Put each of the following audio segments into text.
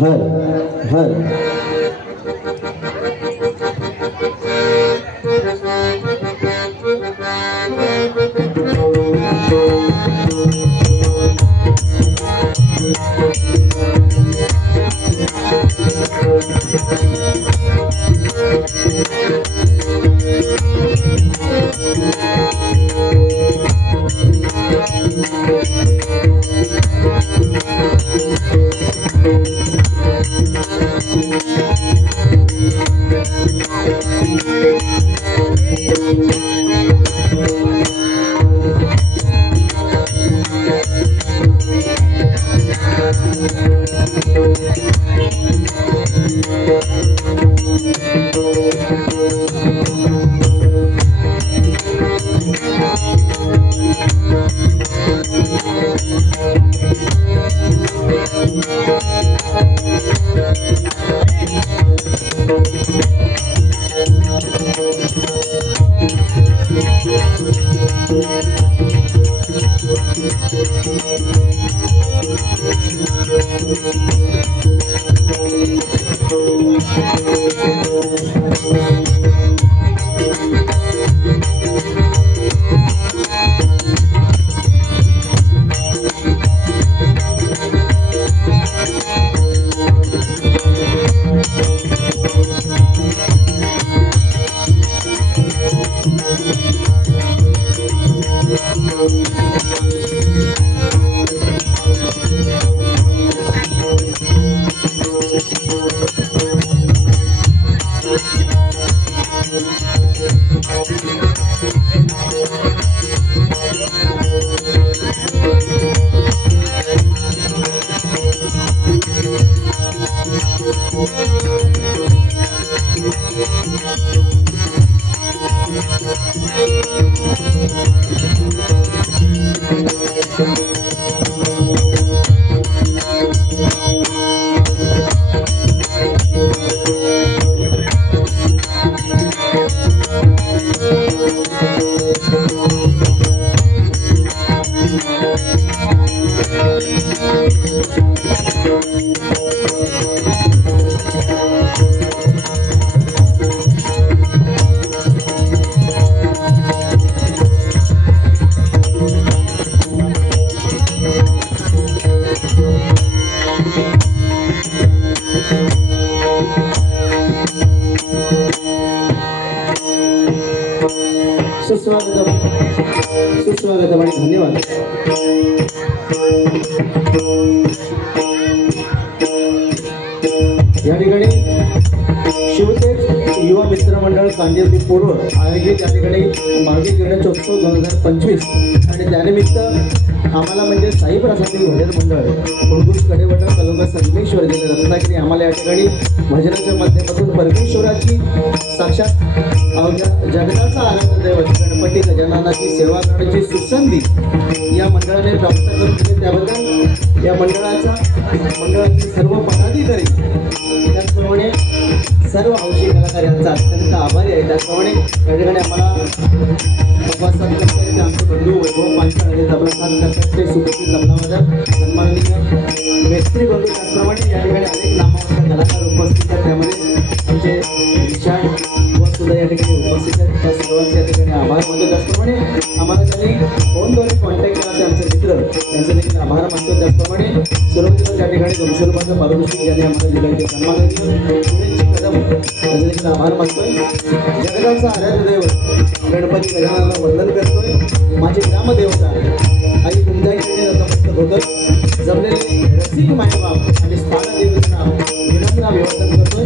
हर हर सुस्वागतम आणि धन्यवाद। या ठिकाणी शिवतेज युवा मित्र मंडळ कांदिवली पूर्व आयोजित या ठिकाणी मार्गी गणेशोत्सव 2025 आणि त्यानिमित्त आम्हाला म्हणजे साई प्रसादी भजन मंडळ कुंडूस कडेवटा तालुका संगमेश्वर जिल्हा रत्नागिरी आम्हाला या ठिकाणी भजनाच्या माध्यमातून परमेश्वराची साक्षात अवघ्या जगताचा आराध्य दैवत गणपती गजाननाची सेवा करण्याची सुसंधी या मंडळाने प्राप्त करून दिली। त्याबद्दल या मंडळाचे सर्व पदाधिकारी त्याचप्रमाणे सर्व हौशी कलाकार यांचा अत्यंत आभारी आहे। त्याचप्रमाणे या ठिकाणी आम्हाला उपस्थित करणारे आमचे बंधू वैभव पांचाळ आणि तबला साथ करतात ते सुप्रसिद्ध तबलावादक सन्माननीय मेस्त्री बंधू, त्याचप्रमाणे या ठिकाणी अनेक नामवंत कलाकार उपस्थित आहेत। त्यामध्ये आमचे विशाल व सुद्धा या ठिकाणी उपस्थित आहेत। त्या सर्वांचे या ठिकाणी आभार मानतो। त्याचप्रमाणे आम्हाला त्यांनी फोनद्वारे कॉन्टॅक्ट केला ते आमचे मित्र त्यांचे देखील आभार मानतो। त्याचप्रमाणे सुरुवातीला त्या ठिकाणी 200 रुपयाचं पारितोषिक ज्यांनी आम्हाला दिलं ते सन्माननीय कदम त्यांचे देखील आभार मानतोय। जगताचा आराध्य दैवत गणपती गजाननाला वंदन करतोय। माझी ग्रामदेवता आई कुंजाईकडे नतमस्तक होतोय। जमलेले रसिक मायबाप आणि स्थानदेवतांना विनम्र अभिवादन करतोय।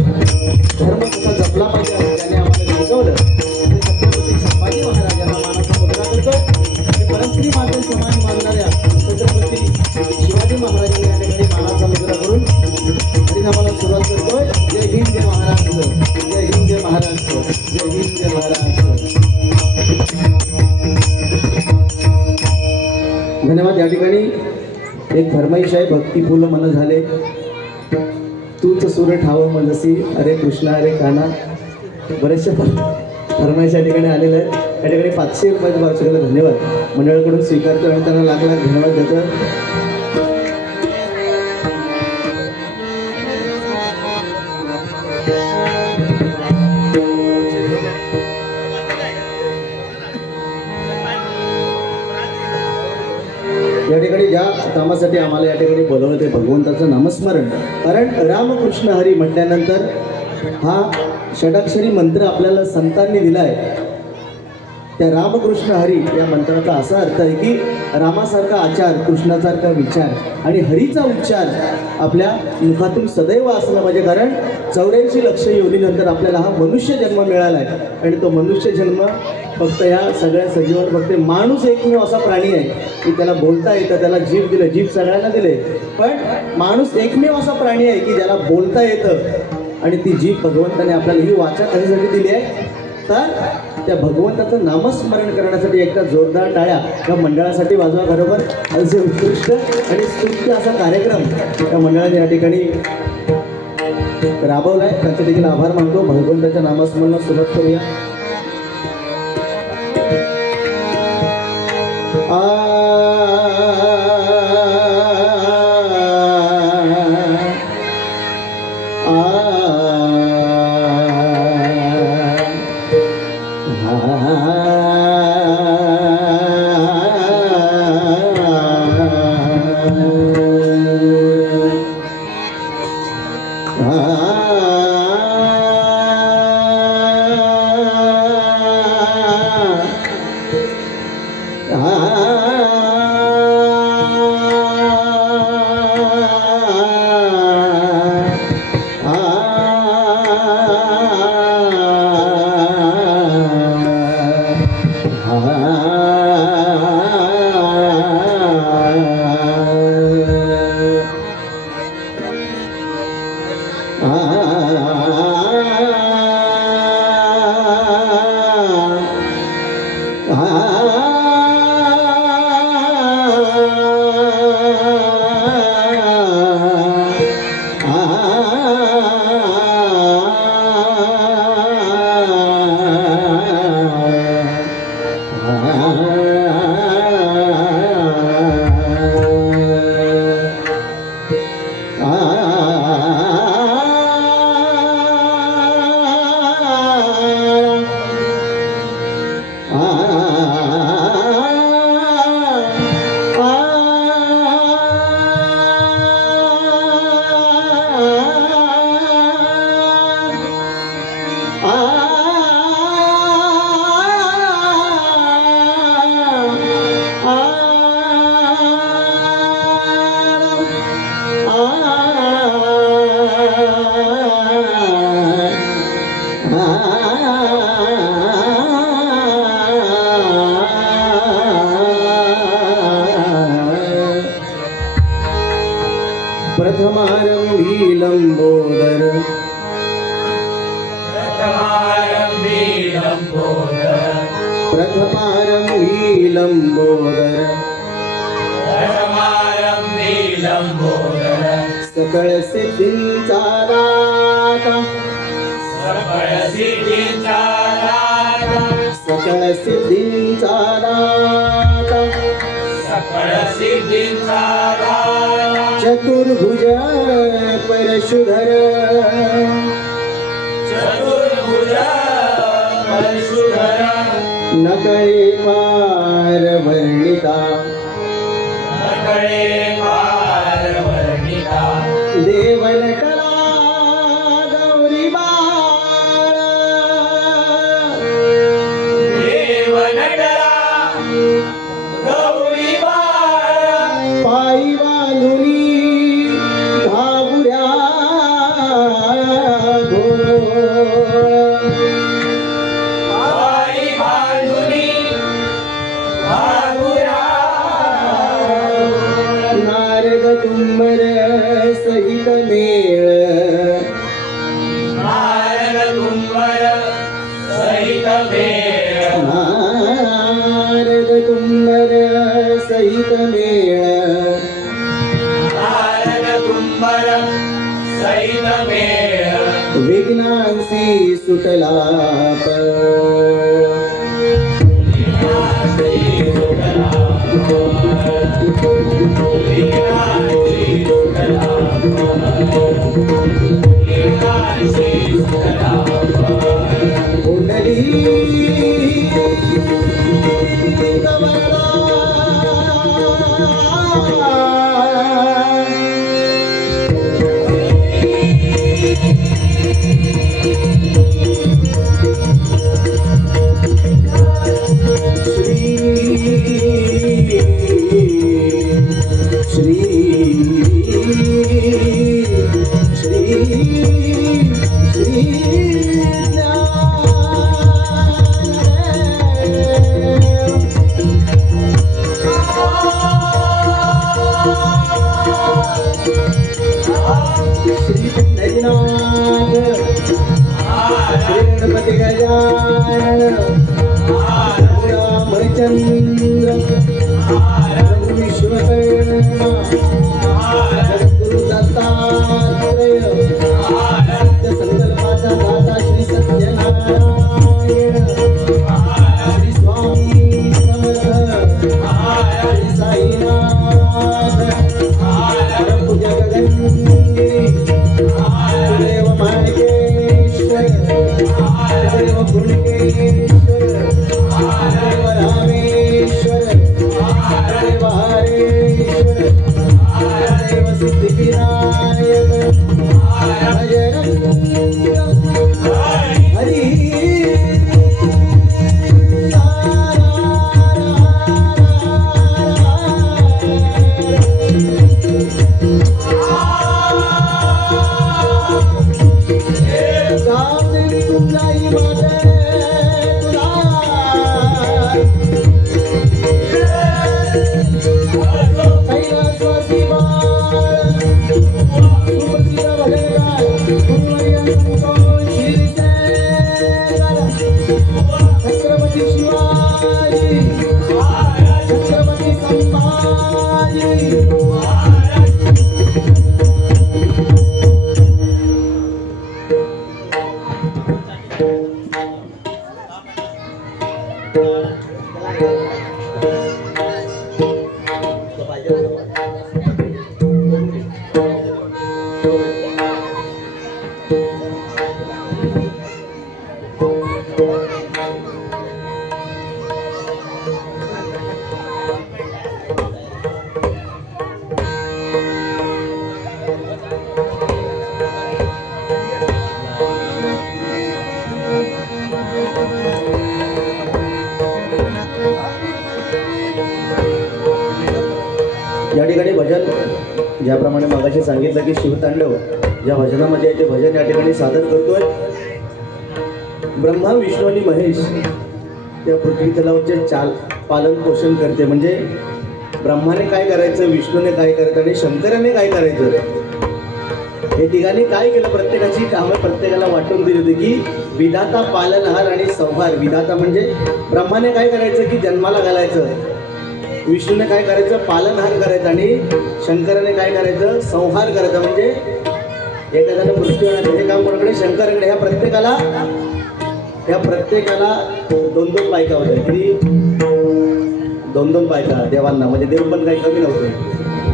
धर्म कसा जपला पाहिजे त्याने आम्हाला शिकवलं ते छत्रपती संभाजी महाराजांना मानाचा मुद्रा करतोय। आणि परस्त्री माते समान मानणाऱ्या छत्रपती शिवाजी महाराजांनी या ठिकाणी मानाचा मुद्रा करून हरिनामाला सुरुवात करतोय। जय हिंद जय महाराष्ट्र, जय हिंद जय महाराष्ट्र, जय हिंद जय महाराष्ट्र। धन्यवाद। या ठिकाणी एक फरमाईश आहे, भक्ती फुल मन झाले तूच सूर ठाव मनसी, अरे कृष्णा अरे काना। बरेचसे फरमाईश या ठिकाणी आलेलं आहे. या ठिकाणी 500 रुपयाचे वार्षिकाला धन्यवाद मंडळाकडून स्वीकारतो आणि त्यांना लाख लाख धन्यवाद देतो. या ठिकाणी ज्या कामासाठी आम्हाला या ठिकाणी बोलवलं ते भगवंताचं नामस्मरण. कारण रामकृष्ण हरी म्हटल्यानंतर हा षडाक्षरी मंत्र आपल्याला संतांनी दिलाय. त्या रामकृष्ण हरी या मंत्राचा असा अर्थ आहे की रामासारखा आचार, कृष्णासारखा विचार आणि हरीचा उच्चार आपल्या मुखातून सदैव असला पाहिजे. कारण 84 लक्ष योनीनंतर आपल्याला हा मनुष्य जन्म मिळाला आहे आणि तो मनुष्य जन्म फक्त या सगळ्या सजीवांवर फक्त माणूस एकमेव असा प्राणी आहे की त्याला बोलता येतं, त्याला जीभ दिलं, जीभ सगळ्यांना दिले, पण माणूस एकमेव असा प्राणी आहे की ज्याला बोलता येतं आणि ती जीभ भगवंताने आपल्याला ही वाचा कशासाठी दिली आहे तर त्या भगवंताचं नामस्मरण करण्यासाठी. एकदा जोरदार टाळ्या या मंडळासाठी वाजवा. बरोबर असे उत्कृष्ट आणि स्तुत्य असा कार्यक्रम त्या मंडळाने या ठिकाणी राबवला आहे. त्यांचे देखील आभार मानतो. भगवंताच्या नामस्मरणाला सुरुवात करूया. सकळ सिद्धींचा दाता, सकळ सिद्धींचा दाता, चतुर्भुज परशुधर, नकळे पार वर्णिता, देवनटला गौरी बाळ, पायी बांधुनी घाबुऱ्या नारद तुंबर सहित मेळ, नारद तुंबर सहित मेळ, विघ्नांसी सुटला या ठिकाणी भजन ज्याप्रमाणे मगाशी सांगितलं की शिवतांडव या भजनामध्ये ते भजन या ठिकाणी सादर करतोय. ब्रह्मा विष्णू आणि महेश या पृथ्वी तलावरचे पालन पोषण करते. म्हणजे ब्रह्माने काय करायचं, विष्णूने काय करायचं आणि शंकराने काय करायचं, हे ठिकाणी काय केलं, प्रत्येकाची कामं प्रत्येकाला वाटून दिली होती की विधाता, पालनहार आणि संहार. विधाता म्हणजे ब्रह्माने काय करायचं की जन्माला घालायचं, विष्णूने काय करायचं पालनहार करायचं आणि शंकराने काय करायचं संहार करायचं. म्हणजे एखाद्याला मृत्यू होण्याचं हे काम कोणाकडे, शंकराकडे. ह्या प्रत्येकाला दोन दोन बायका होत्या. किती? दोन दोन बायका देवांना. म्हणजे देव पण काही कमी नव्हते,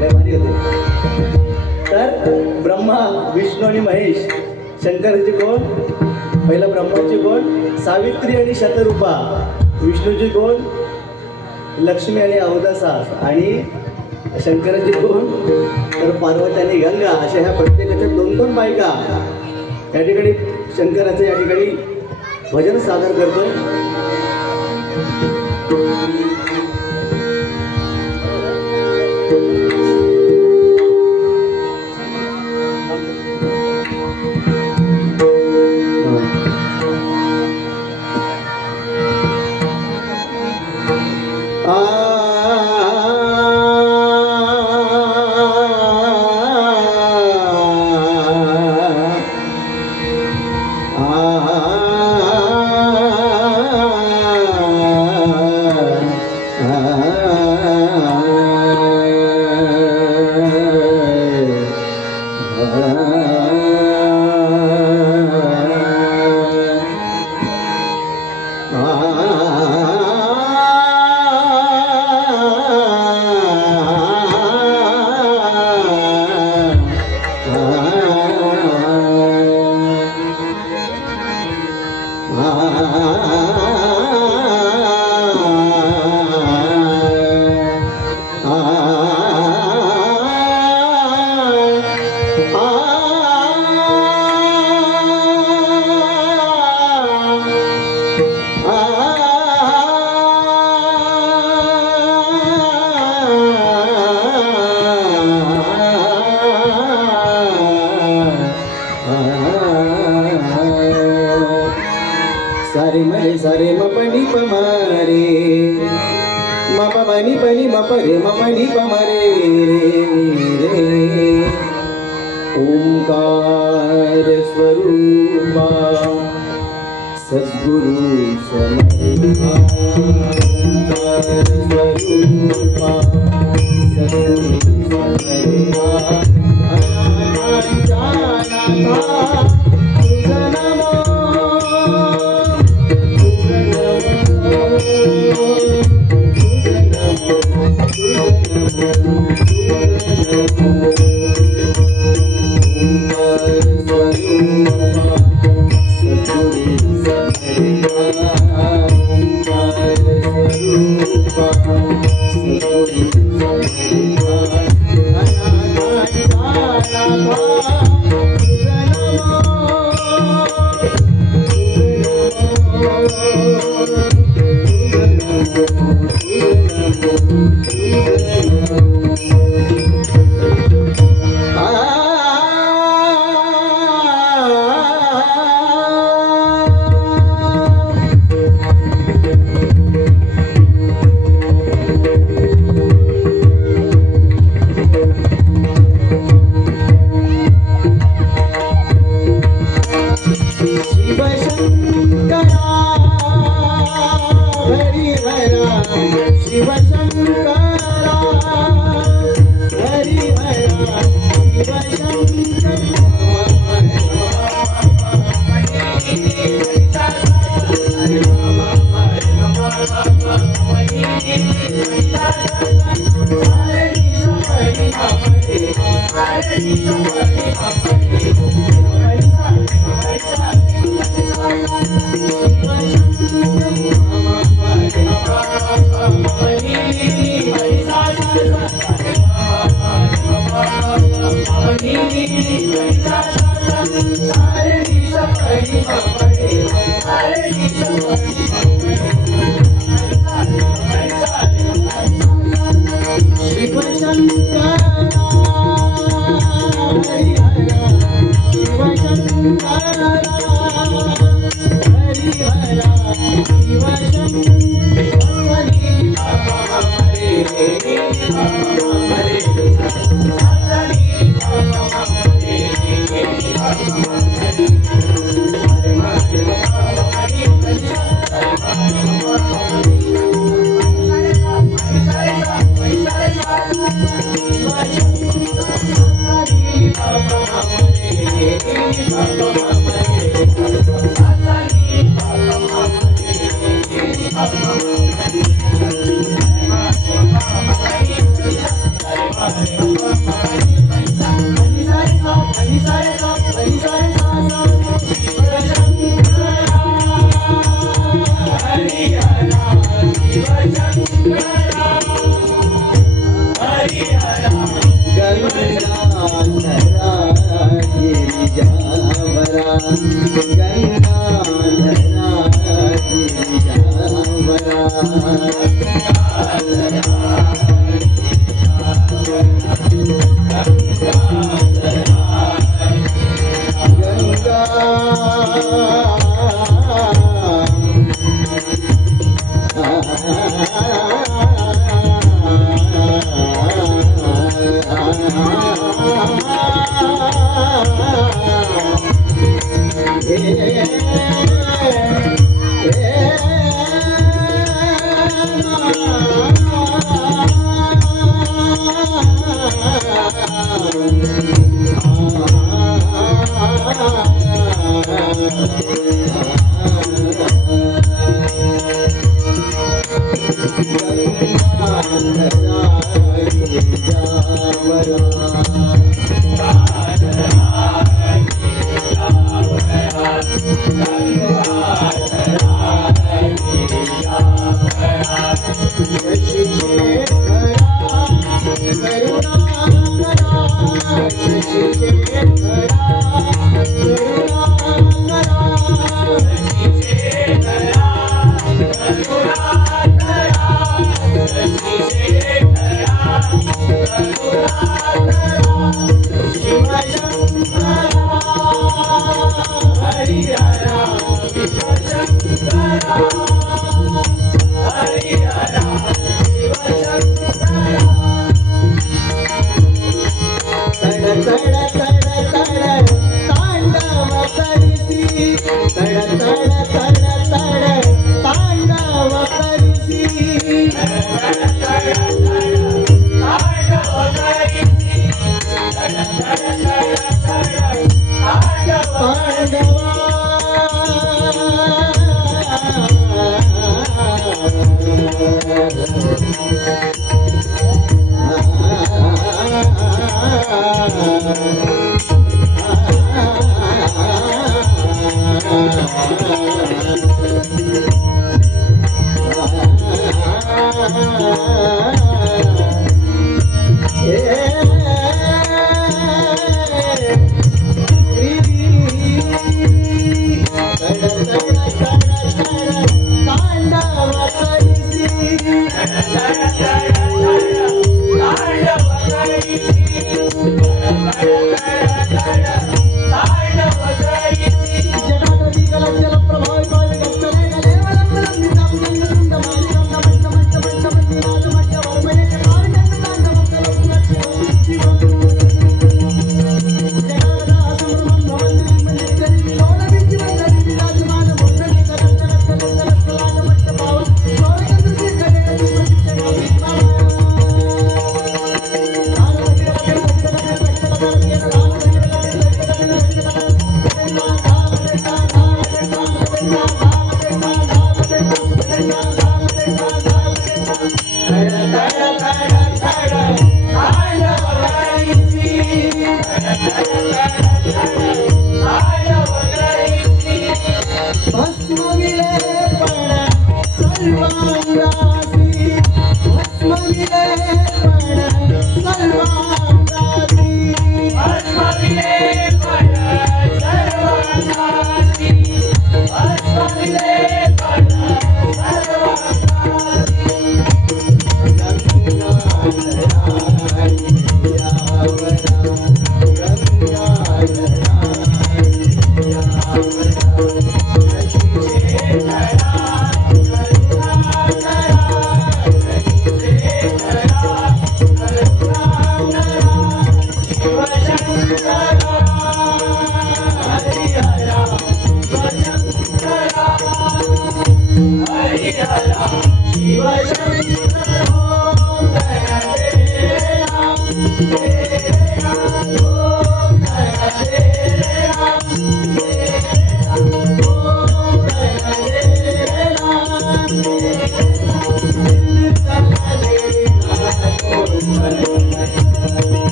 लय भारी होते. तर ब्रह्मा विष्णू आणि महेश, शंकराची कोण? पहिला ब्रह्माची कोण? सावित्री आणि शतरूपा. विष्णूची कोण? लक्ष्मी आणि अवदसा. आणि शंकराची कोण? तर पार्वती आणि गंगा. अशा ह्या प्रत्येकाच्या दोन दोन बायका या ठिकाणी शंकराचं या ठिकाणी भजन सादर करतोय. सारे मरे सारे मपनी पमारे मपनी पनी मपरे मपनी पमरे रे ओंकार स्वरूपा सद्गुरु समर्पा ओंकार स्वरूपा सद्गुरु समर्पा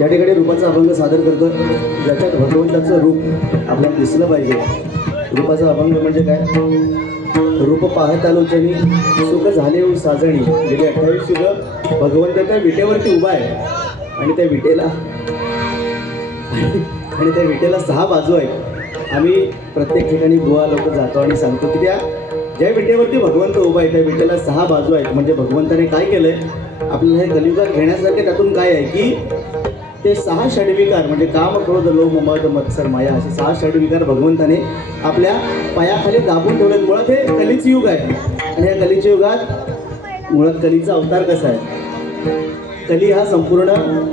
या ठिकाणी रूपाचा अभंग सादर करतो, ज्याच्यात भगवंताचं रूप आपल्याला दिसलं पाहिजे. रूपाचा अभंग म्हणजे काय? रूप पाहत आलोचनी सुख झाले साजणी. गेली 28 युग भगवंत त्या विटेवरती उभा आहे आणि त्या विटेला 6 बाजू आहेत. आम्ही प्रत्येक ठिकाणी दुआ लोक जातो आणि सांगतो की त्या ज्या विटेवरती भगवंत उभा आहे त्या विटेला 6 बाजू आहेत. म्हणजे भगवंताने काय केलंय आपल्याला हे कलियुगात घेण्यासारखे त्यातून काय आहे की ते 6 षड्विकार म्हणजे काम, क्रोध, लोभ, मद, मत्सर, माया असे 6 षड्विकार भगवंताने आपल्या पायाखाली दाबून ठेवलेत. मुळात हे कलीचे युग आहे आणि या कलीच्या युगात मुळात कलीचा अवतार कसा आहे? कली हा संपूर्ण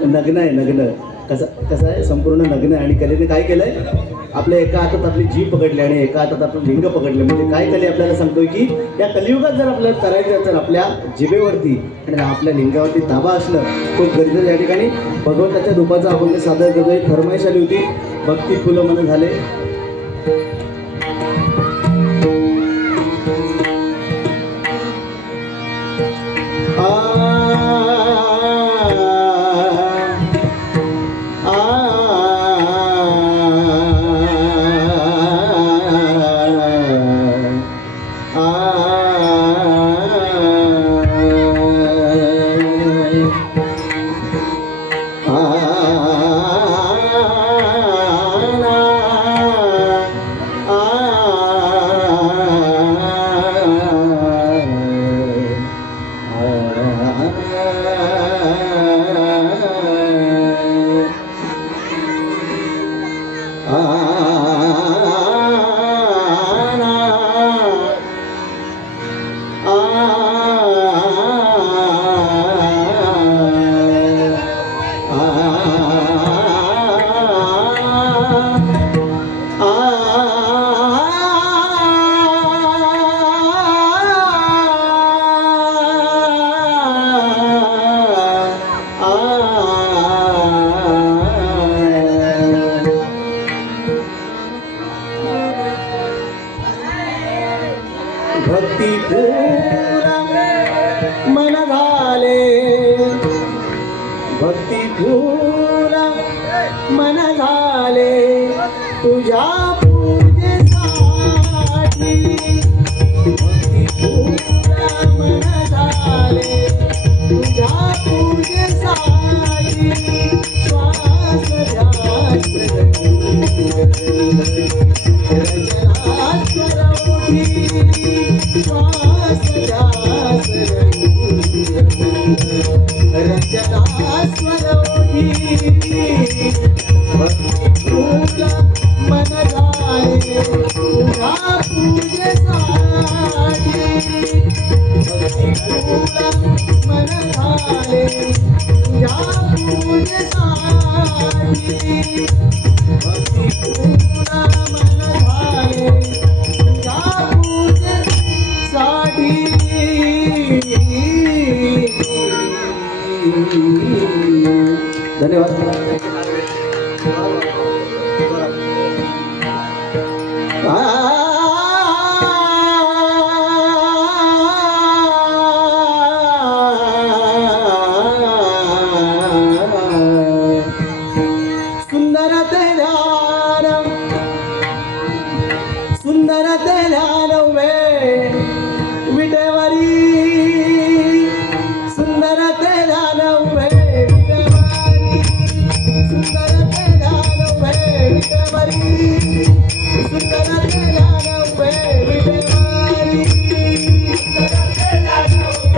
नग्न आहे. नग्न कसा आहे? संपूर्ण नग्न. आणि कलीने काय केलंय? आपल्या एका हातात आपली जीभ पकडली आणि एका हातात आपलं लिंग पकडले. म्हणजे काय कली आपल्याला सांगतोय की या कलियुगात जर आपल्याला करायचं तर आपल्या जिभेवरती आणि आपल्या लिंगावरती ताबा असणं खूप गरजेचं. या ठिकाणी भगवंताच्या रूपाचा आपण सादर करतोय. फरमाईश आली होती, भक्ती फुलं मन झाले. भक्ती फूला मन झाले, भक्ती फूला मन झाले तुझ्या पूजेसाठी. भक्ती फूला मन झाले तुझ्या पूजेसाठी. श्वास ध्यास रचना स्वरमुठी, श्वास ध्यास रचना स्वरमुठी. भक्ती फूला मन झाले तुझ्या पूजेसाठी. भक्ती फूला मन झाले तुझ्या पूजेसाठी. भक्ती फूला मन झाले तुझ्या पूजेसाठी. धन्यवाद. सुंदर तेरा नवे विटेवरी, सुंदर तेरा नवे विटेवरी, सुंदर तेरा नवे विटेवरी, सुंदर तेरा नवे विटेवरी, सुंदर तेरा नवे विटेवरी, सुंदर तेरा नवे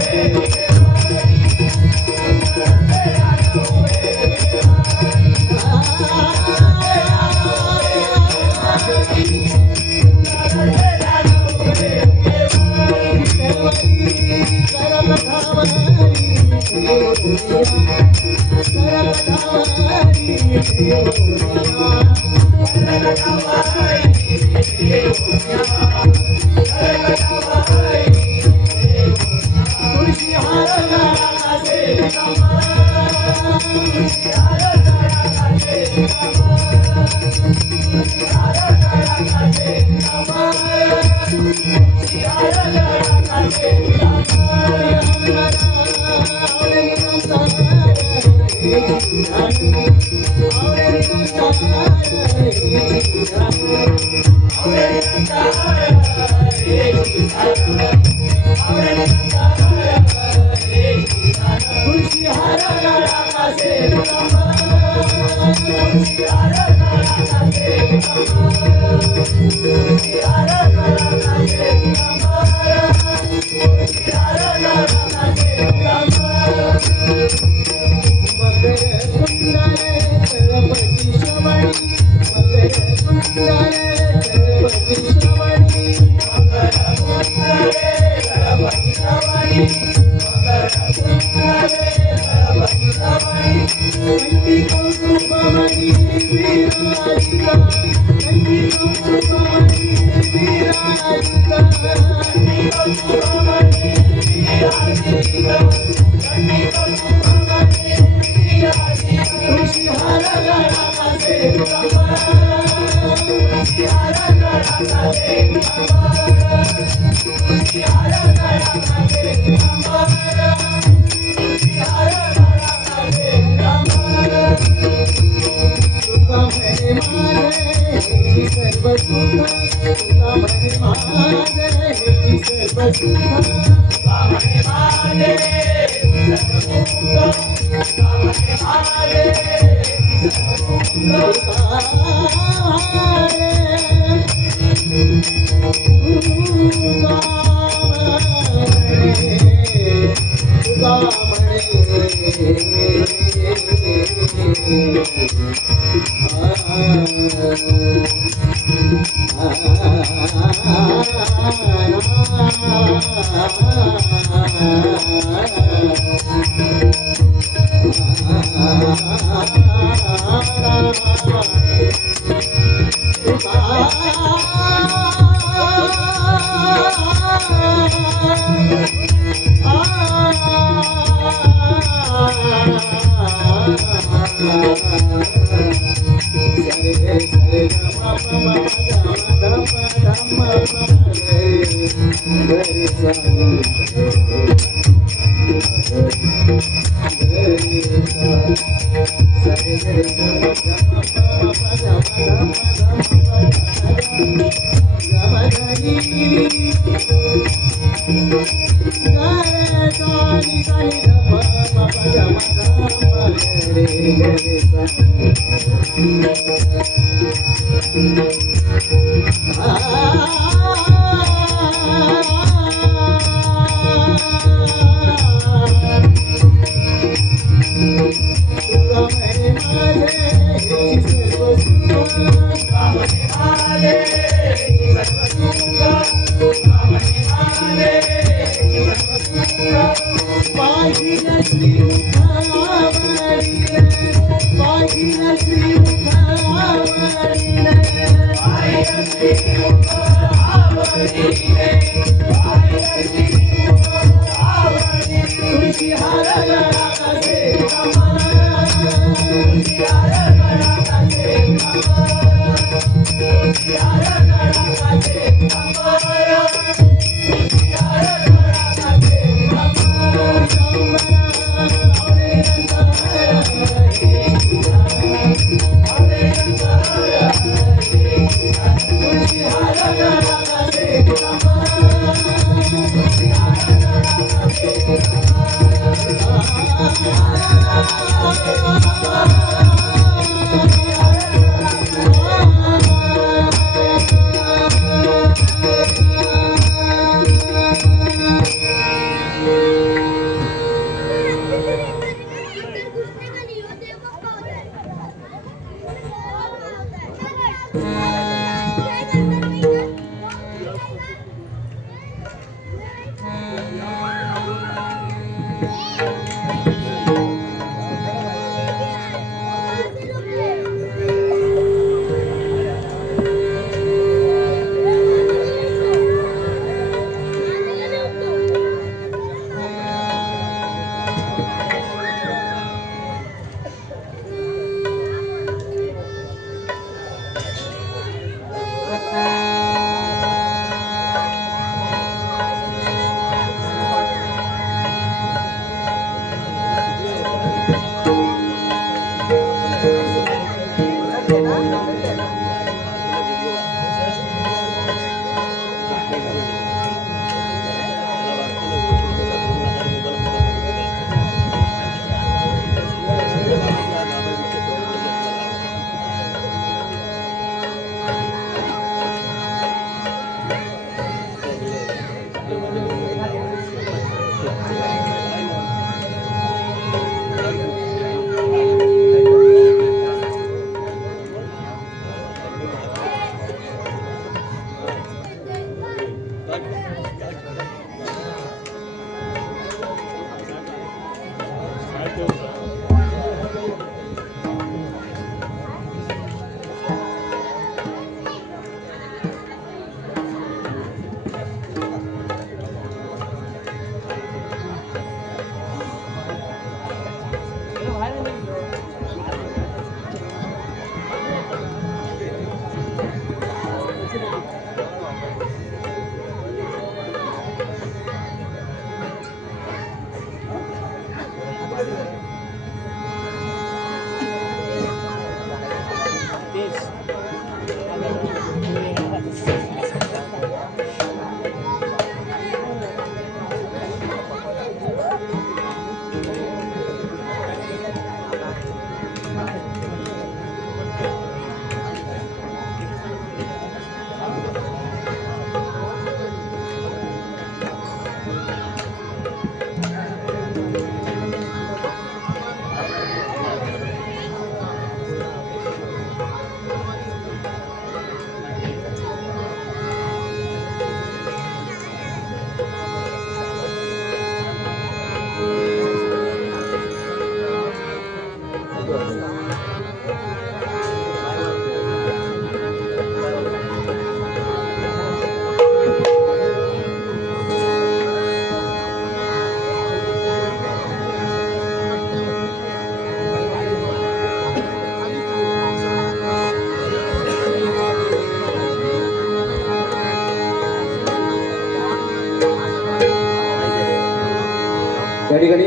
त्या ठिकाणी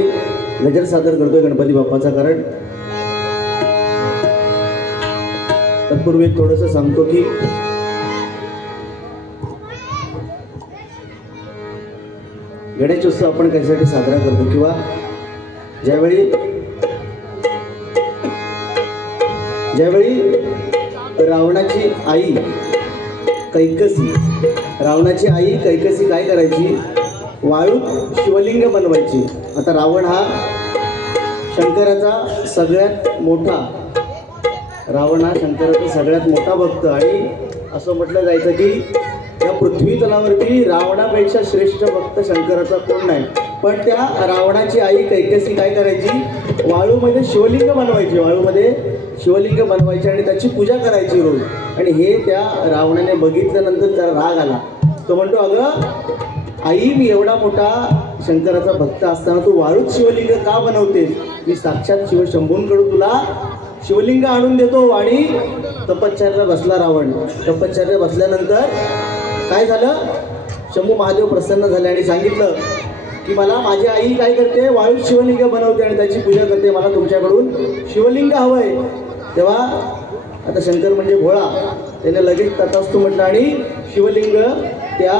गजर सादर करतोय गणपती बाप्पाचा. कारण तत्पूर्वी थोडंसं सांगतो की गणेशोत्सव आपण कशासाठी साजरा करतो, किंवा ज्यावेळी रावणाची आई कैकसी काय करायची, वाळूत शिवलिंग बनवायची. आता रावण हा शंकराचा सगळ्यात मोठा भक्त, आणि असं म्हटलं जायचं की या पृथ्वी तलावरती रावणापेक्षा श्रेष्ठ भक्त शंकराचा कोण नाही. पण त्या रावणाची आई कैकसी काय करायची, वाळूमध्ये शिवलिंग बनवायची आणि त्याची पूजा करायची रोज. आणि हे त्या रावणाने बघितल्यानंतर त्याला राग आला. तो म्हणतो, अगं आई, मी एवढा मोठा शंकराचा भक्त असताना तू वाळूत शिवलिंग का बनवतेस? मी साक्षात शिवशंभूंकडून तुला शिवलिंग आणून देतो. आणि तपश्चर्याला बसला रावण. तपश्चर्या बसल्यानंतर काय झालं, शंभू महादेव प्रसन्न झाले आणि सांगितलं की मला माझी आई काय करते, वाळूत शिवलिंग बनवते आणि त्याची पूजा करते, मला तुमच्याकडून शिवलिंग हवंय. तेव्हा आता शंकर म्हणजे भोळा, त्याने लगेच तथास्तु म्हटलं आणि शिवलिंग त्या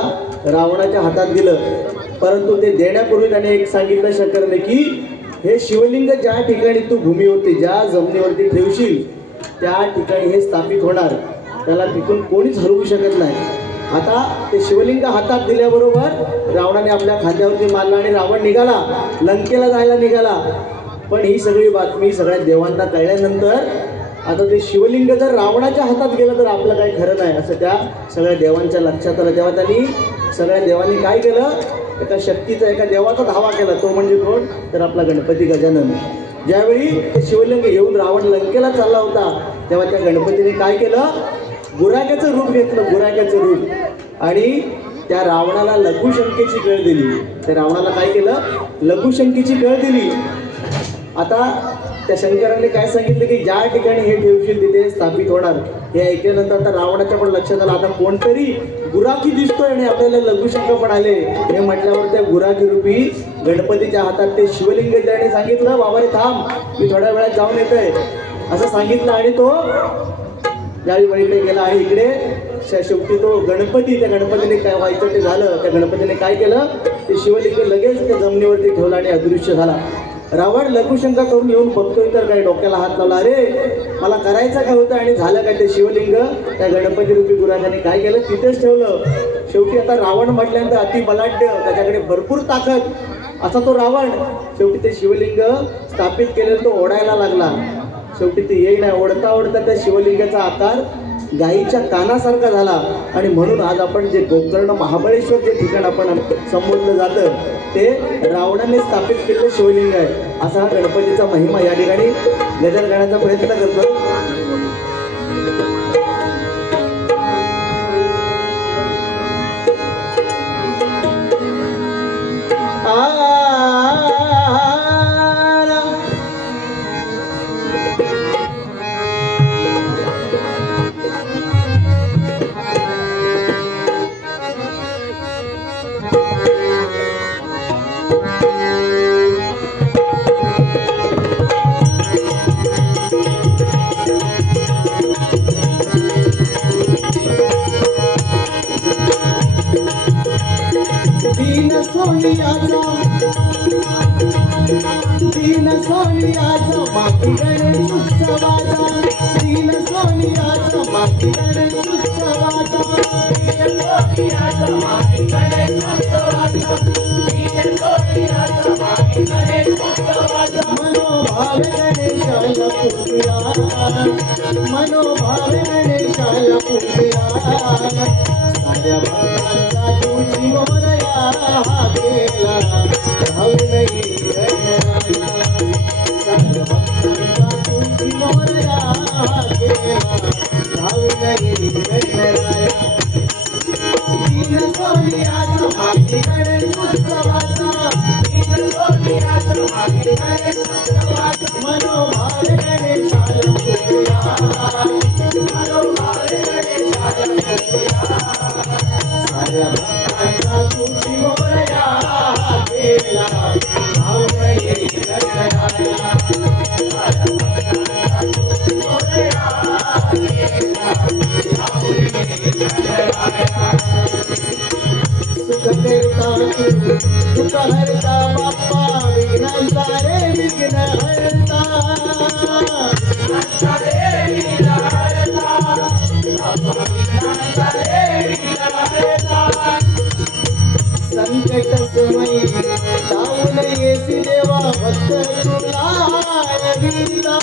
रावणाच्या हातात दिलं. परंतु ते देण्यापूर्वी त्याने एक सांगितलं शंकरने की हे शिवलिंग ज्या ठिकाणी तू भूमीवरती, ज्या जमिनीवरती ठेवशील त्या ठिकाणी हे स्थापित होणार, त्याला तिथून कोणीच हलवू शकत नाही. आता ते शिवलिंग हातात दिल्याबरोबर रावणाने आपल्या खांद्यावरती मारला आणि रावण निघाला, लंकेला जायला निघाला. पण ही सगळी बातमी सगळ्या देवांना कळल्यानंतर आता ते शिवलिंग जर रावणाच्या हातात गेलं तर आपलं काही खरं नाही असं त्या सगळ्या देवांच्या लक्षात आलं. तेव्हा त्यांनी सगळ्या देवांनी काय केलं, एका देवाचा धावा केला. तो म्हणजे कोण, तर आपला गणपती गजानन. ज्यावेळी ते शिवलिंग घेऊन रावण लंकेला चालला होता तेव्हा त्या गणपतीने काय केलं, गुराख्याचं रूप घेतलं, आणि त्या रावणाला लघुशंकेची कळ दिली. त्या रावणाला काय केलं, लघुशंकेची कळ दिली. आता त्या शंकराने काय सांगितलं की ज्या ठिकाणी हे ठेवशील तिथे स्थापित होणार. हे ऐकल्यानंतर आता रावणाच्या पण लक्षात आलं, आता कोणतरी गुराखी दिसतोय आणि आपल्याला लघुशंक पण आले. हे म्हटल्यावर त्या गुराखी रूपी गणपतीच्या हातात ते शिवलिंग त्याने सांगितलं, बाबा रे थांब, मी थोड्या वेळात जाऊन येतोय असं सांगितलं. आणि तो ज्यावेळी वळीकडे गेला आणि इकडे शेवटी तो गणपती, त्या गणपतीने काय व्हायचं ते झालं. त्या गणपतीने काय केलं, ते शिवलिंग लगेच त्या जमिनीवरती ठेवला आणि अदृश्य झाला. रावण लघुशंका करून येऊन बघतोय तर काय डोक्याला हात लावला, अरे मला करायचं काय होतं आणि झालं काय. ते शिवलिंग त्या गणपती रूपी गुराखाने काय केलं, तिथेच ठेवलं. शेवटी आता रावण म्हटल्यानंतर अति बलाढ्य, त्याच्याकडे भरपूर ताकद असा तो रावण. शेवटी ते शिवलिंग स्थापित केलेलं तो ओढायला लागला. शेवटी ते येई नाही, ओढता त्या शिवलिंगाचा आकार गाईच्या कानासारखा झाला. आणि म्हणून आज आपण जे गोकर्ण महाबळेश्वर जे ठिकाण आपण संबोधलं जातं ते रावणाने स्थापित केलेलं शिवलिंग आहे. असा हा गणपतीचा महिमा या ठिकाणी गजर गाण्याचा प्रयत्न करतो. दीन सोनियाचा माती गणेश उत्सवाचा, दीन सोनियाचा माती गणेश उत्सवाचा, दीन सोनियाचा माती गणेश उत्सवाचा, दीन सोनियाचा माती गणेश उत्सवाचा. मनोभावे गणेशाला पूजूया, मनोभावे गणेशाला पूजूया. साऱ्या भक्तांचा तुझी मोरया हा केला भाऊ नाही गणराया. साऱ्या भक्तांचा तुझी मोरया हा केला भाऊ नाही गणराया. दीन सोनियाचा माती गणेश उत्सवाचा, दीन सोनियाचा माती गणेश उत्सवाचा. मनोभावे गणेशाला पूजूया, मनोभावे गणेशाला पूजूया. साऱ्या विघ्न हरता संकट समय धावून येसी देवा भक्त तुला गीता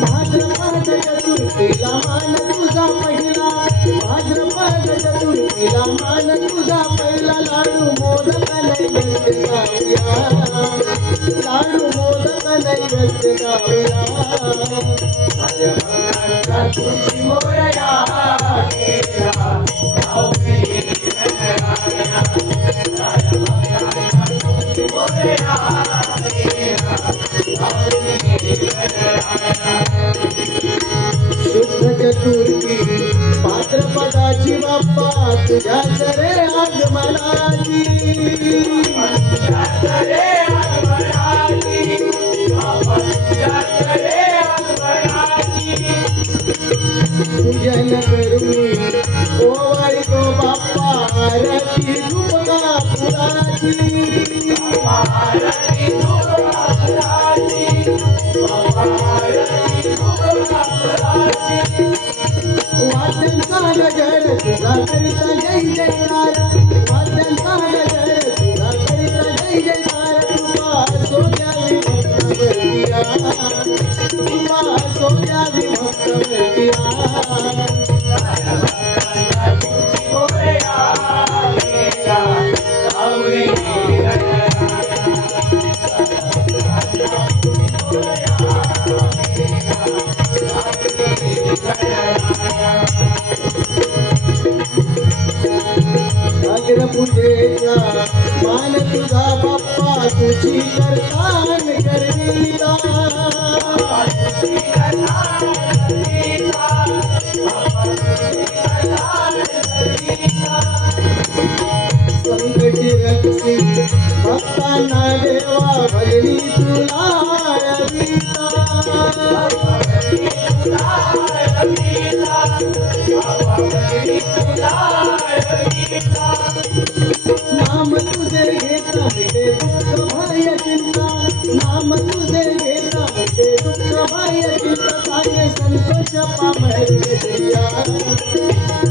भाद्रपद चतुर्थीला मान तुझा पहिला भाद्रपद चतुर्थीला मान तुझा पहिला लाडू मोदक नैवेद्य गाऊया लाडू मोदक नैवेद्य गाऊया साऱ्या भक्तांचा तुझी मोरया गेला गाऊया साऱ्या भक्तांचा तुझी मोरया शुद्ध चतुर्थी भाद्रपदाची बाप्पा तुझ्याच रे आगमनाची पूजन करुणी ओवाळी तो बाप्पा आरती धूपका पुराची वाद्यांचा गजर तुझा करिता जय जयकार वाद्यांचा गजर तुझा करिता जय जयकार कृपा सोप्यावी भक्तवृत्तिया कृपा सोप्यावी भक्तवृत्तिया पूजेचा मान तुझा बाप्पा तुझी करतान करविता संकटी रक्षी भक्तांना देवा भजनी तुला नाम तुझे घेता मिटे दुःख भय चिंता नाम तुझे घेता मिटे दुःख भय चिंता सांगे संतोष पामरिया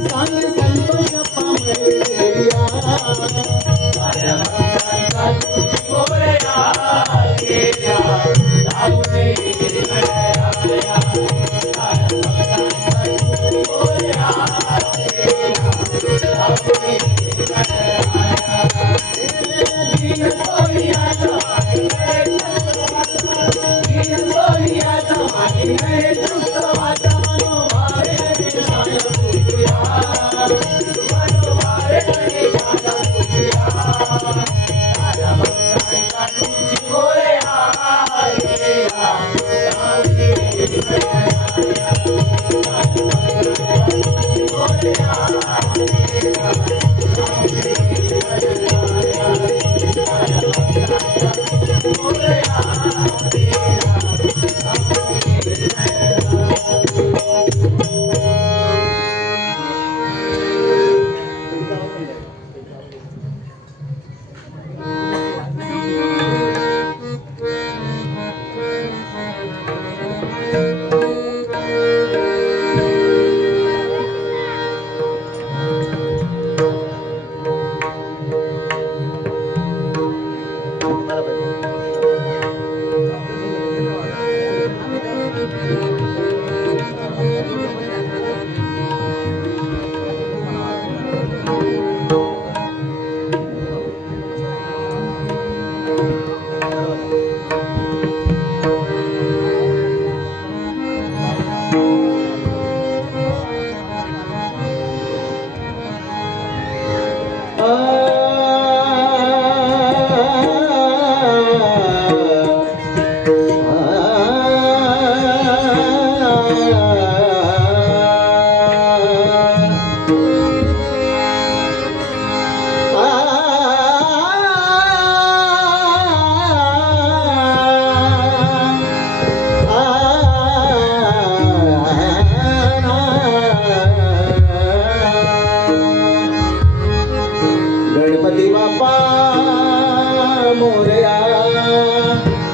सांगे संतोष पामरिया साऱ्या भक्तांचा तुझी मोरया गेल्या लावणे गळ्याला साऱ्या भक्तांचा तुझी मोरया गेल्या लावणे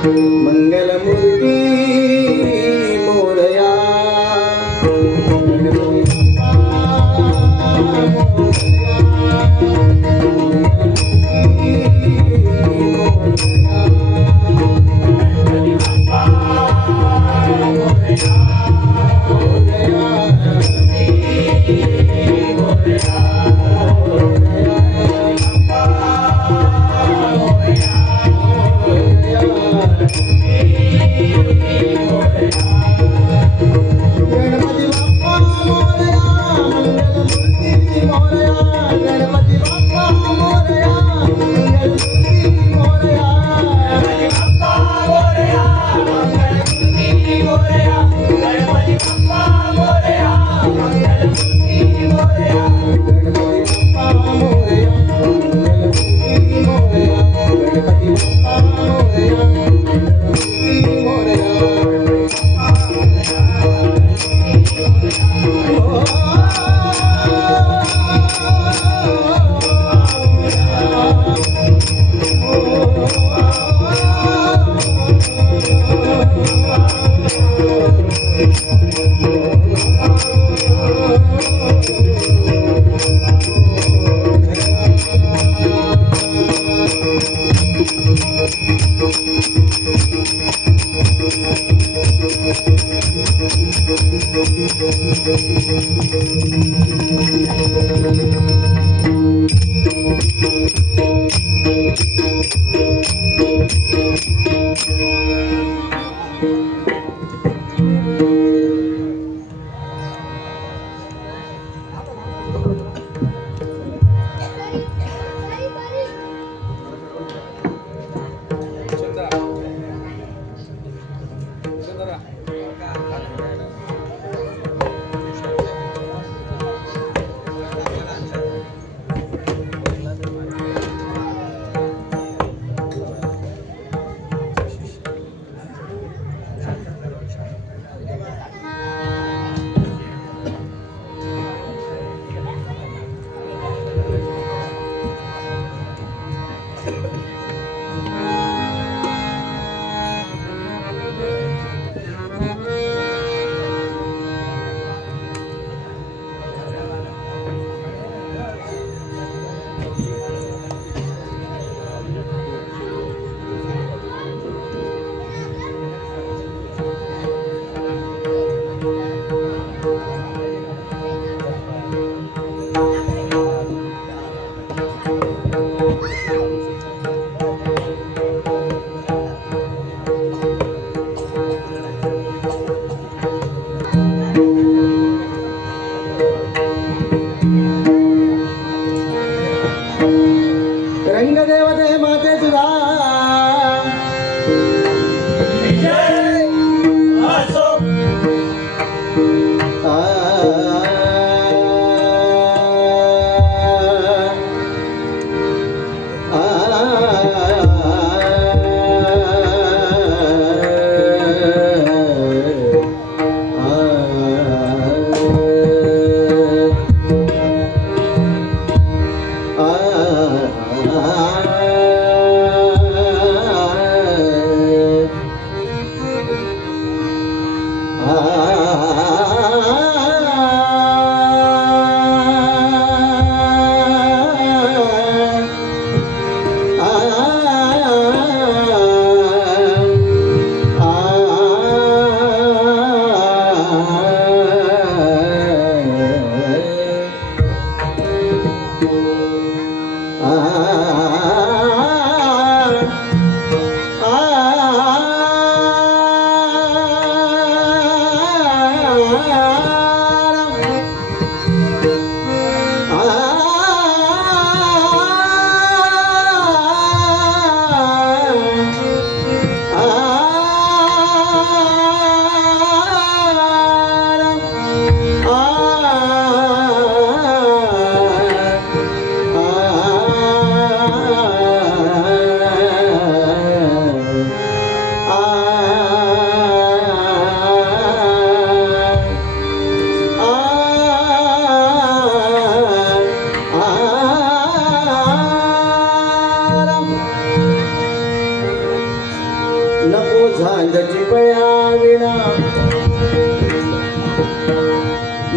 मंगलमूर्ती मोरया गणपती बाप्पा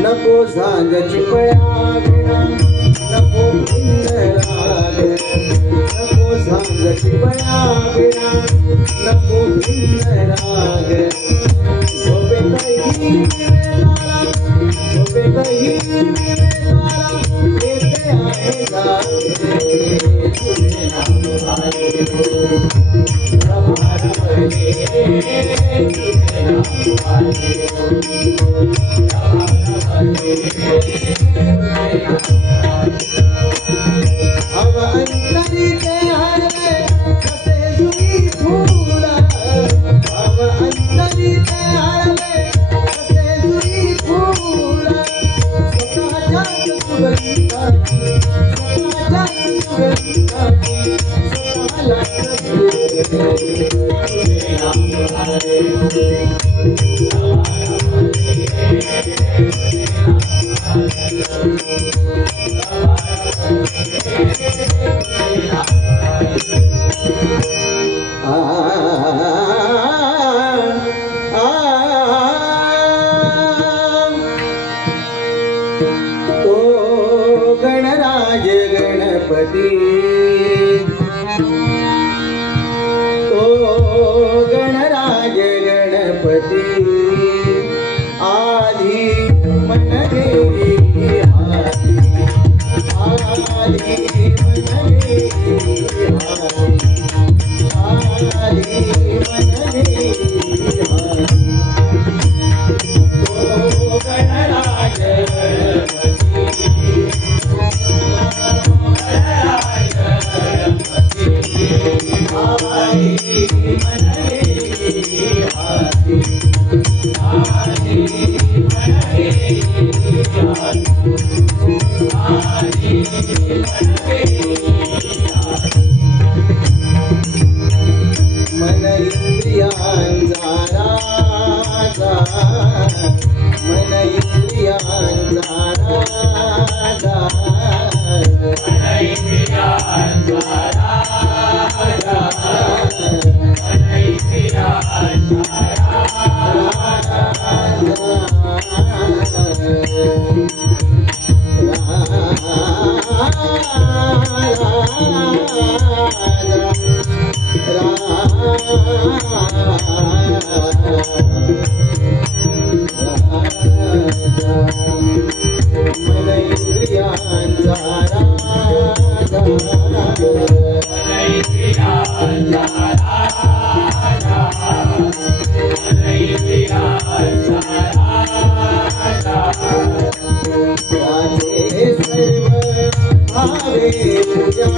नको झांजची पळ्या नको भिन्न राग नको झांजची पळ्या नको भिन्न राग झोपेतही वेळाला येते आहे जागे तुझे नाम आहे प्रभात तुझे नाम अब अंतरी के हरवे कसे जुई फूला अब अंतरी के हरवे कसे जुई फूला स्वतःच्या सुगंधाची स्वतःला तुझे नाम आहे तो गणराज गणपती तो गणराज गणपती आधी मन देवी हाती आधी मन देवी हाती आधी मन देवी हाती तो गणराज मन इंद्रियांचा राजा मन इंद्रियांचा राजा मन इंद्रियांचा राजा मन इंद्रियांचा मन इंद्रियांचा राजा राजे सर्व भावे पूजा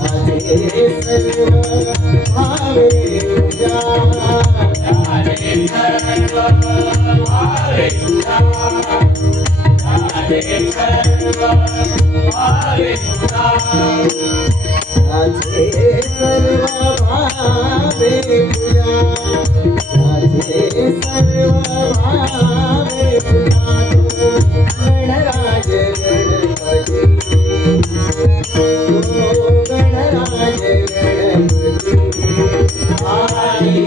राजे सर्व भावे पूजा राजे सर्व भावे पूजा राजे सर्व भावे पूजा राजे सर्व भावे पूजा राजे सर्व भावे पूजा गणराज गणपती गणराज गणपती आधी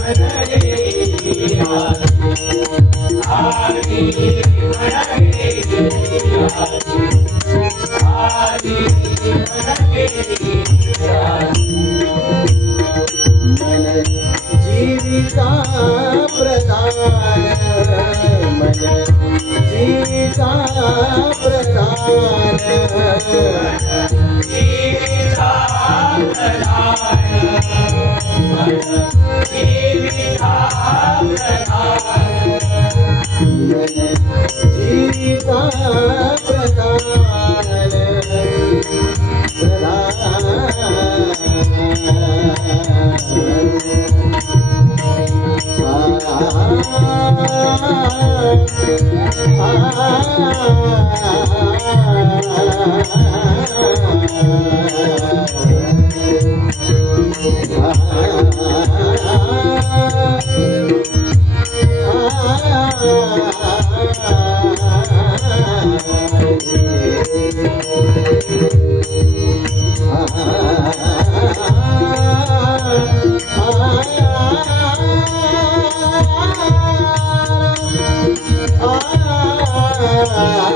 मन देवी आधी मन देवी आधी मन देवी मन जीविका प्रदान मन जीविका प्रदान जीविका प्रदान मन जीविका प्रदान मन जीविका प्रदान Ah Thank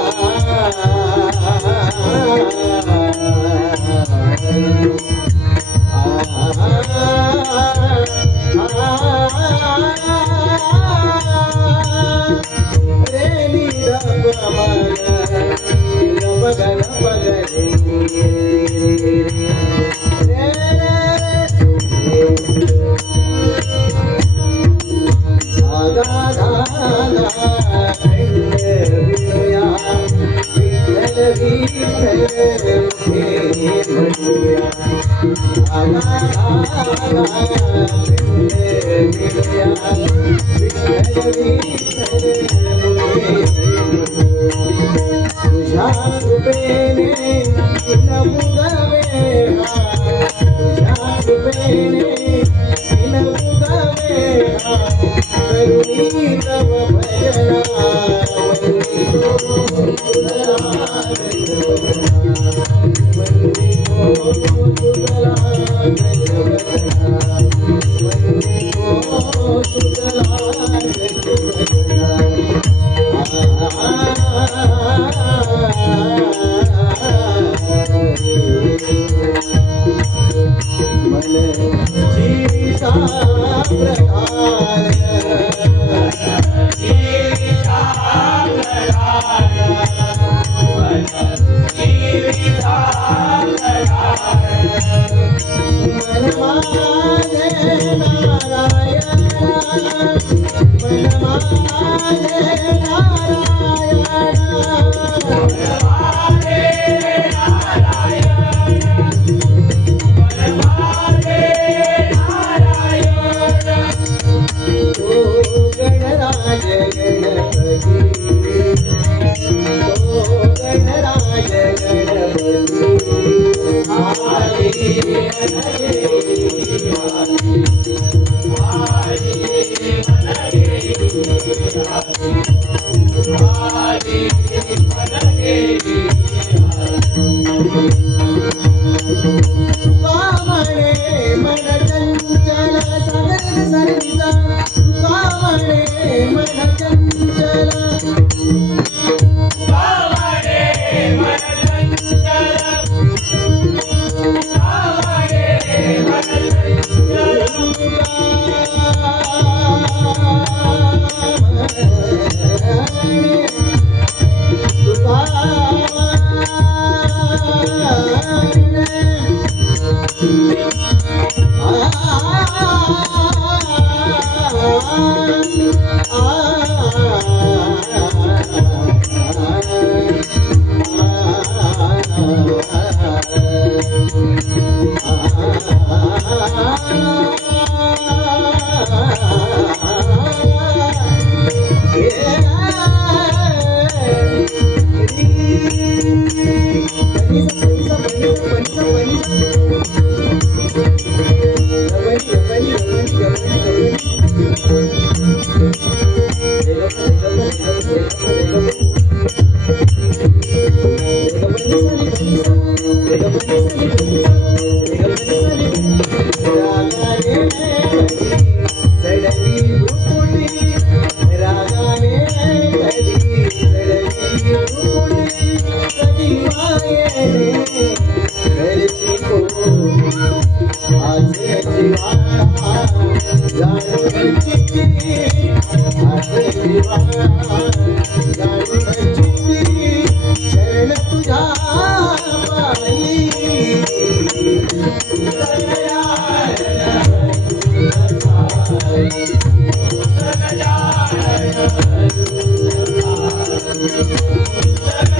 you.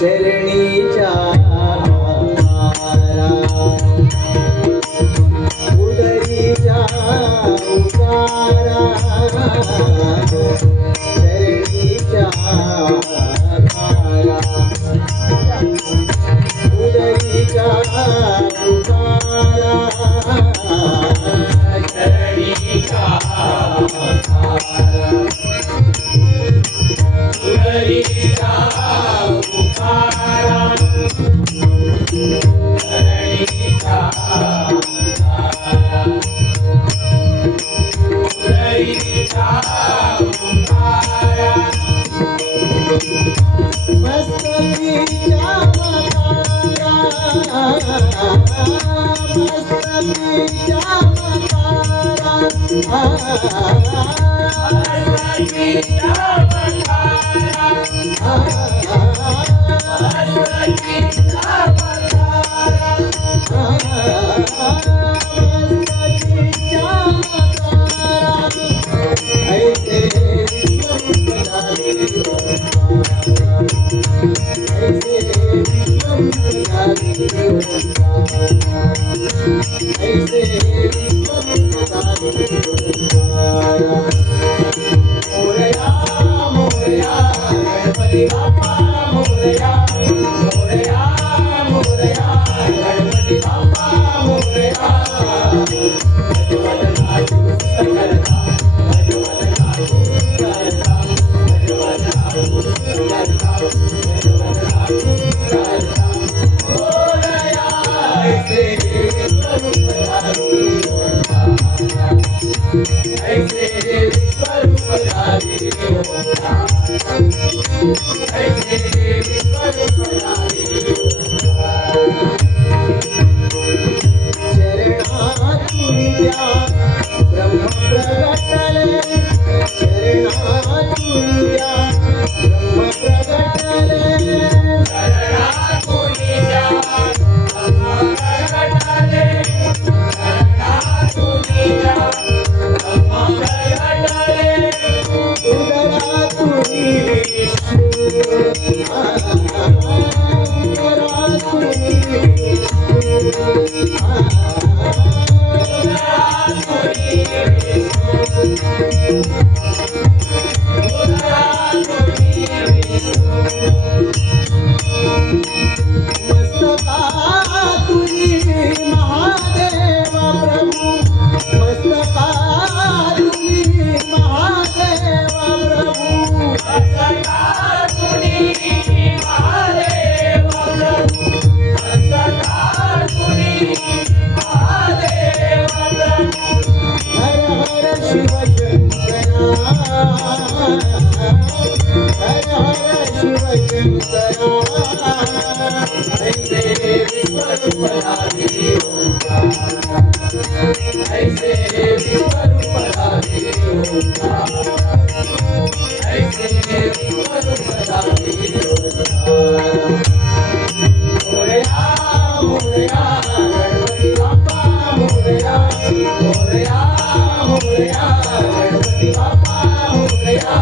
चरणीच्या उदरीच्या उतारा चरणीच्या उदरीच्या उतारा चरणीच्या उदरीच्या ऐसे विश्वरूप धारी ओंकार, ऐसे विश्वरूप धारी ओंकार, ऐसे विश्वरूप धारी ओंकार। मोरया मोरया गणपती बाप्पा मोरया, मोरया मोरया गणपती बाप्पा मोरया।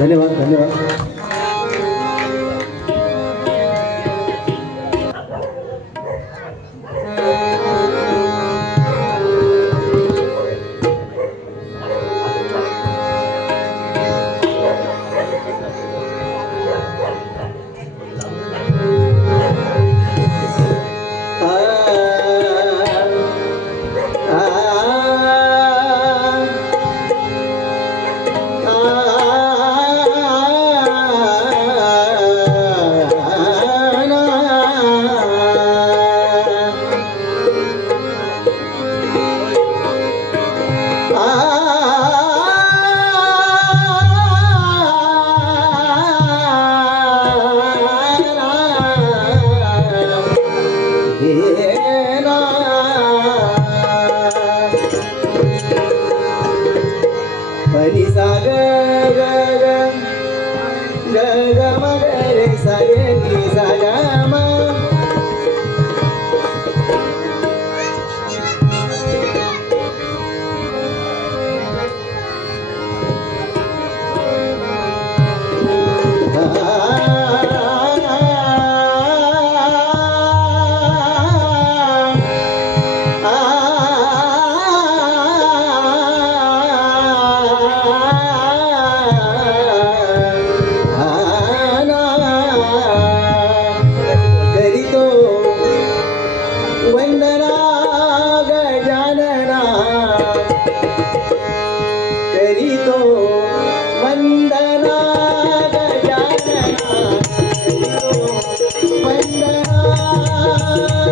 धन्यवाद धन्यवाद.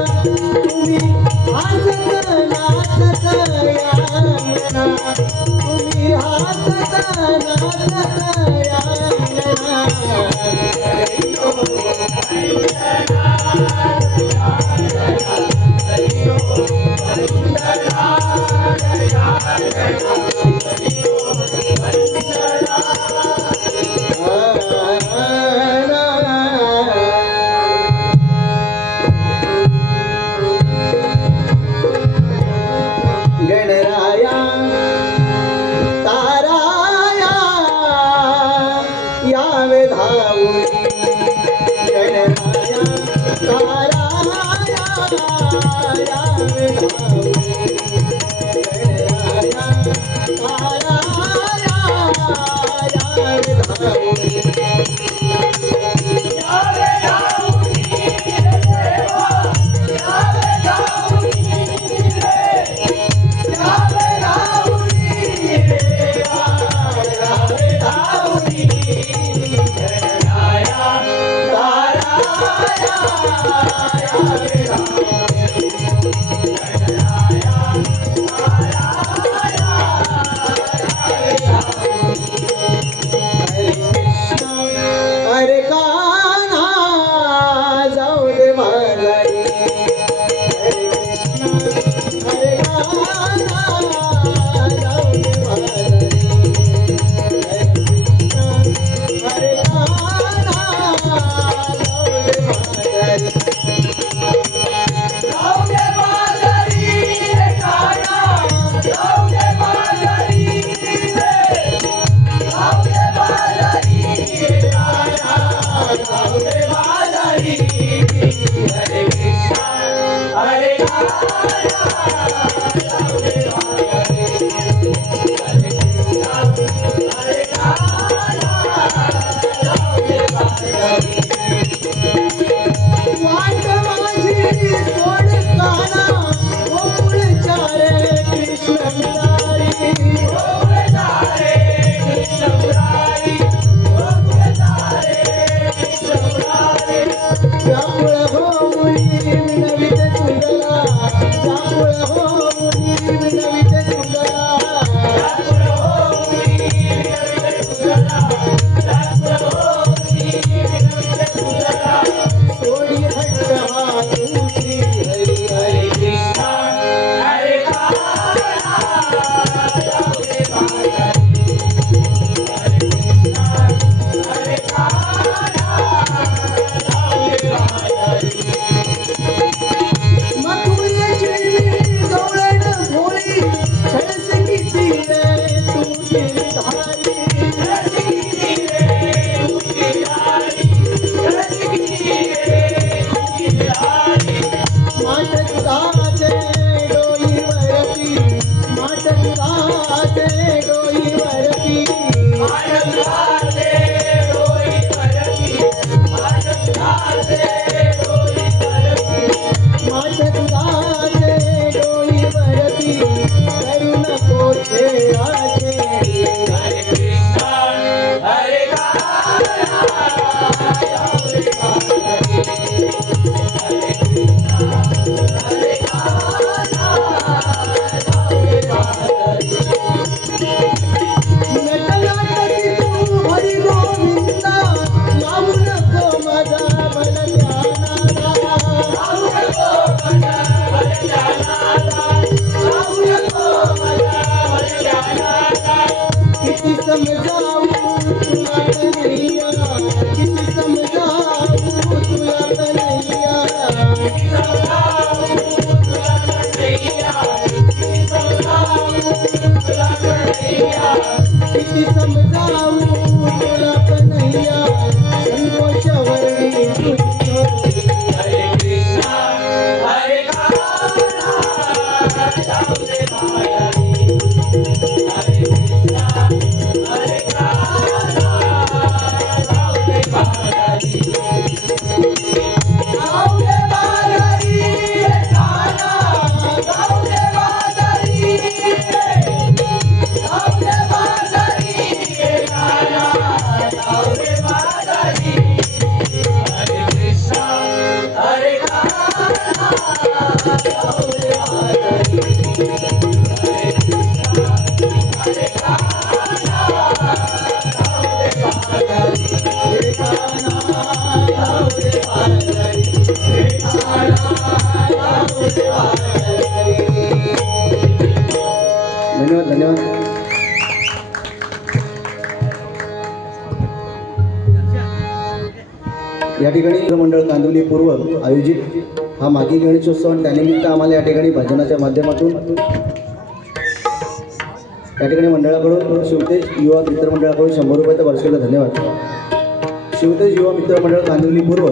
तुम्ही हसत नाचत या अंगणा, तुम्ही हसत नाचत या अंगणा. गणराया ताराया यावे धावून, गणराया ताराया यावे धावून, गणराया ताराया यावे धावून. अरे कान्हा जाऊ दे माझारी, अरे कान्हा जाऊ दे माझारी, अरे कान्हा जाऊ दे माझारी. वाट माझी सोड काना गोकुळच्या रे कृष्ण मुरारी, व्याकुळ होऊनी विनविते तुझला, व्याकुळ होऊनी विनविते तुझला, सोडी हट्ट हा तू श्री हरी हरी कृष्ण. मथुरेची गवळण भोळी छळस किती रे तू गिरधारी, माटकाचे डोईवरती, माटकाचे डोईवरती, माटकाचे डोईवरती, करू नको छेडाछेडी. नटनाटकी तू हरी गोविंदा, लावू नको माझा मन ध्यानाला, किती समजावू तुला कन्हैया, किती समजावू तुला कन्हैया, किती समजावू तुला कन्हैया, संतोषवर्णी तुझ्या. Hare या ठिकाणी मंडळ कांदिवली पूर्व आयोजित हा मागी गणेशोत्सव आणि त्यानिमित्त आम्हाला या ठिकाणी भजनाच्या माध्यमातून या ठिकाणी मंडळाकडून शिवतेज युवा मित्र मंडळाकडून 100 रुपयाचा वर्षाला धन्यवाद. शिवतेज युवा मित्र मंडळ कांदिवली पूर्व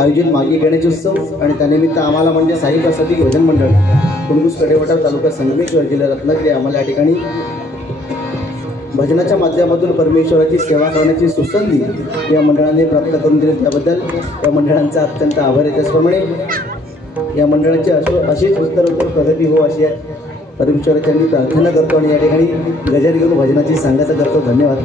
आयोजित मागी गणेशोत्सव आणि त्यानिमित्त आम्हाला म्हणजे साई प्रसादी भजन मंडळ कुंडूस कडेवटा तालुका संगमेश्वर जिल्हा रत्नागिरी आम्हाला या ठिकाणी भजनाच्या माध्यमातून परमेश्वराची सेवा करण्याची सुसंधी या मंडळाने प्राप्त करून दिली. त्याबद्दल या मंडळांचा अत्यंत आभार आहे. त्याचप्रमाणे या मंडळाची अशीच उत्तरोत्तर प्रगती हो अशी परमेश्वराची मी प्रार्थना करतो आणि या ठिकाणी गजर घेऊन भजनाची सांगता करतो. धन्यवाद.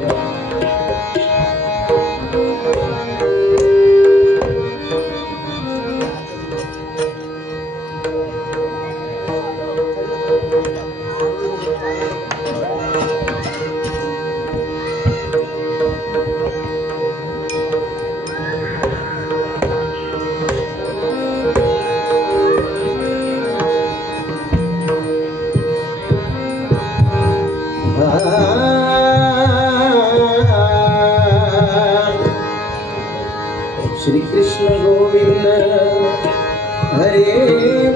श्री कृष्ण गोविंद हरे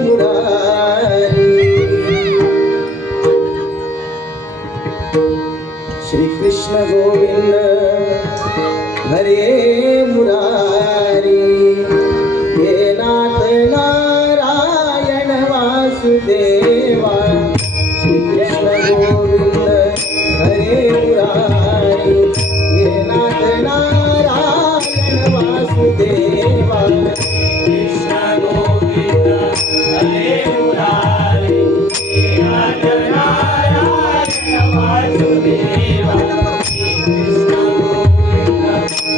मुरारी, श्री कृष्ण गोविंद हरे मुरारी, हे नाथ नारायण वासुदेवा, श्री कृष्ण गोविंद हरे मुरारी, हे नाथ नारायण वासुदेवा, कृष्ण गोविंद हरे मुरारी, हे नाथ नारायण वासुदेवा, कृष्ण गोविंद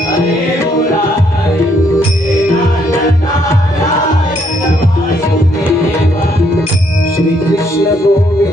हरे मुरारी, हे नाथ नारायण वासुदेवा, श्री कृष्ण गोविंद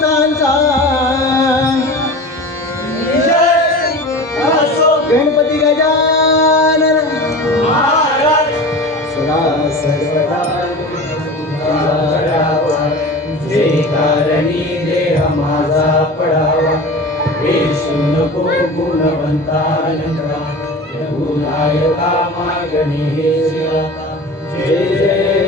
संतांचा गणपती गजानन महाराज सदा सर्वदा जे कारणी देह माझा पडावा वेशू नको गुणवंतानंदा रघुनायका मागणे हे जय जय